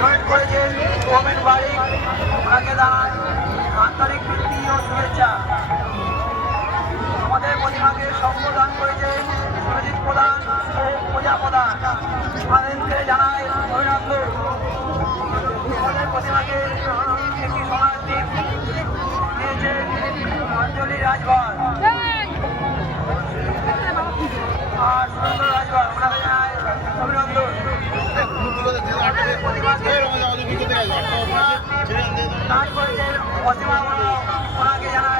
Join করেছেন women বাড়ি, ওনাকে জানাই আন্তরিক প্রীতি ও শুভেচ্ছা। আমাদের প্রতিমাকে সম্বোধন করেছেন সুরজিৎ প্রধান ও পূজা প্রধান, তাদেরকে জানাই অভিনন্দন। আমাদের প্রতিমাকে একটি সোনার দ্বীপ দিয়েছেন অঞ্জলি রাজভর আর সুরেন্দ্র রাজভর, ওনাকে জানাই অভিনন্দন। প্রতিমাকে কাজ করেছেন প্রতিমা, ওনাকে জানাই